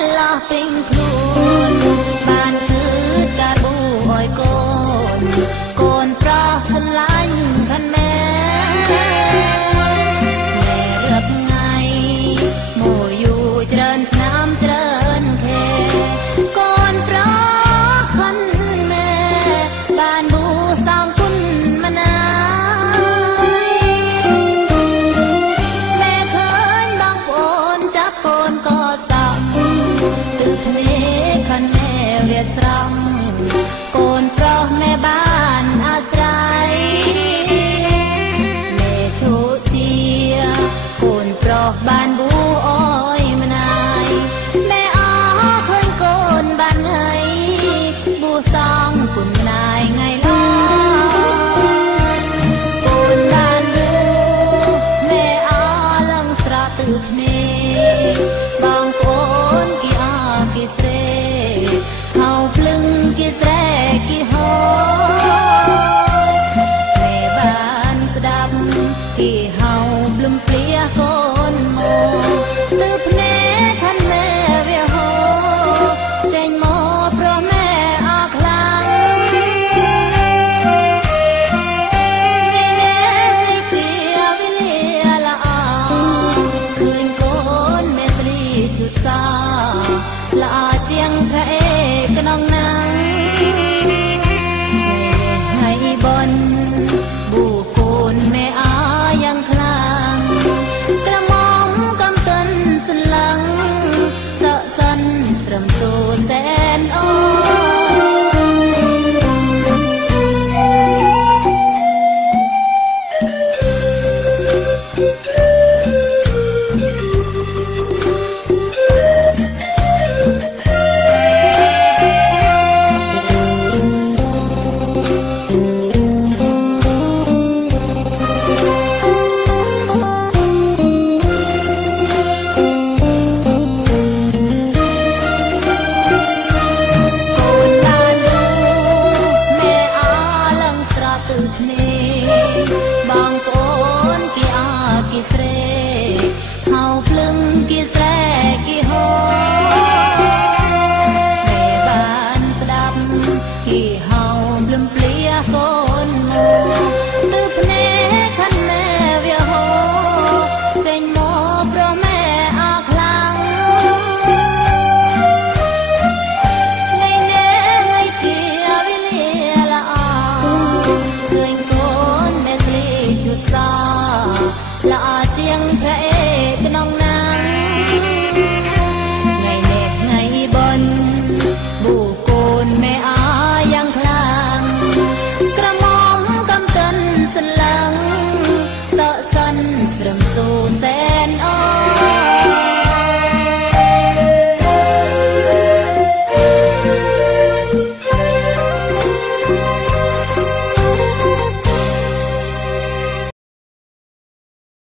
ពេញខ្លួនបានគឺការប៊ូអើយកូនកូនប្រោះស្រឡាញ់ខាន់ម៉ែរាប់ថ្ងៃមួយយូរច្រើនឆ្នាំច្រើនខែកូនប្រោះខាន់ម៉ែបានប៊ូសំគុណម្នាម៉ែឃើញបងប្អូនចាប់កូនក៏សោកទើបភ្នែកខាន់ម៉ែវាស្រង់កូនប្រុសម៉ែបានអាស្រ័យម៉ែឈូជាកូនប្រុសបានប៊ូអើយម្នាយម៉ែអរឃើញកូនបានហើប៊ូសងគុណម្នាយថ្ងៃឡកូនបានប៊ូម៉ែអរឡើងស្រក់ទើបភ្នែកបងប្អូនគេអរគេស្រែហៅភ្លឹងគេស្រែគេហោម៉ែបានស្ដាប់គេហៅភ្លឹមព្រាកូនមកទើបភ្នែកខាន់ម៉ែវាហោចេញមកព្រោះម៉ែអរខ្លាំងគេវាល្អឃើញកូនម៉ែស្រីឈុតសល្អជាងพระเอกក្នុងណាំให้บนบูโกนแม่อายังคลางกระมองกำต้นสลังเสาะสันสรำโซแสนโอបងប្អូនគេអរគេស្រែហៅភ្លឹងគេស្រែគេហោម៉ែបានស្ដាប់គេហៅភ្លឹមព្រាកូនមកទើបភ្នែកខាន់ម៉ែវាហោចេញមកព្រោះម៉ែអរខ្លាំងថ្ងៃនេះថ្ងៃជាវេលាល្អឃើញកូនម៉ែស្រីឈុតសល្អជាងพระเอกក្នុងណាំថ្ងៃនេះថ្ងៃបុណ្យប៊ូកូនម៉ែអយ៉ាងខ្លាំងក្រមុំកំកិនសន្លឹងសក់សិនស្រឹមសូសែនអូ